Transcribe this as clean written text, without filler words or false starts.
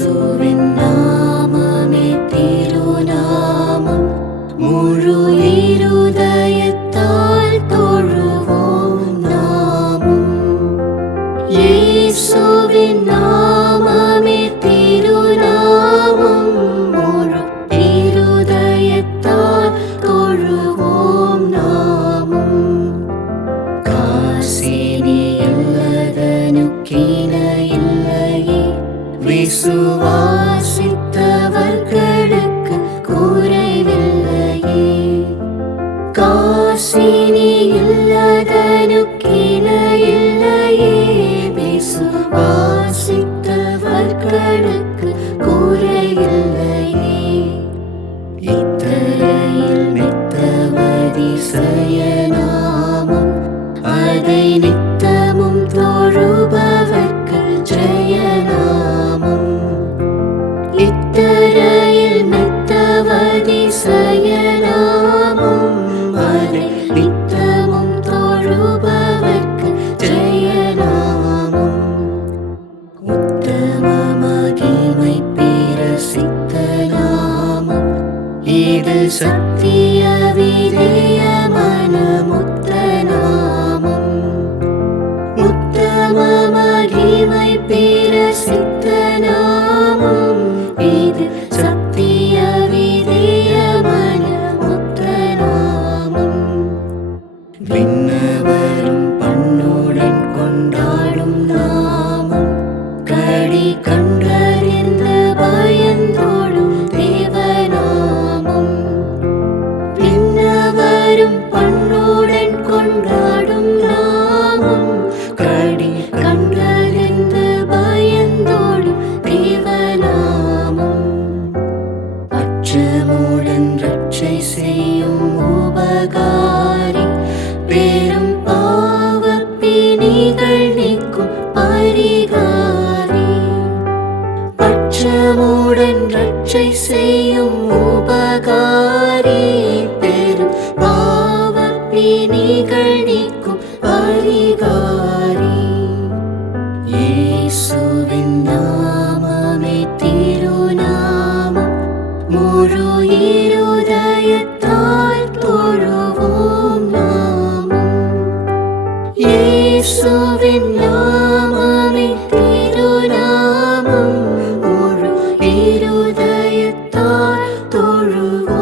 இயேசுவின் நாமமே திருநாமம். முழு இருதயத்தால் தொழுவோம் நாமும். இயேசுவின் நாமமே திருநாமம். முழு இருதயத்தால் தொழுவோம் நாமும். காசினி இல்லதனுக்கின இல்லையே, விசுவாசித்தவர்களுக்கு குறைவில்லையே. காசினி இல்லதனுக்கின இல்லையே, விசுவாசித்தவர்களுக்கு குறையில்லையே. இத்தரையில் மெத்தவதிசய நாமம், அதை நித்தமும் தொழுபவர்க்கு ஜெயநாமம். இத்தரையில் மெத்தவதிசய நாமம், அதை நித்தமும் தொழுபவர்க்கு ஜெயநாமம். உத்தம மகிமை பிரசித்த நாமம், இது சத்திய விதேய மனமுத்த நாமம். உத்தம மகிமை பிரசித்த நாமம், இது சத்திய விதேய மனமுத்த நாமம். விண்ணவரும் பண்ணுடன் கொண்டாடும் நாமம், கடி கண்டறிந்து பயந்தோடும் தேவநாமம். விண்ணவரும் பண்ணுடன் கொண்டாடும் நாமம், கடி கண்டறிந்து பயந்தோடும் தேவநாமம். அச்சமுடன் ரட்சை செய்யும் உபகாரி, பெரும் பாவப்பிணிகள் நீக்கும் பரிகாரி. அச்சமுடன் ரட்சை செய்யும் உபகாரி, பெரும் பாவப்பிணிகள் நீக்கும் பரிகாரி. இயேசுவின் நாமமே திருநாமம், முழு இருதயத்தால் தொழுவோம் நாமும். இயேசுவின் நாமமே திருநாமம், முழு இருதயத்தால் தொழுவோம்.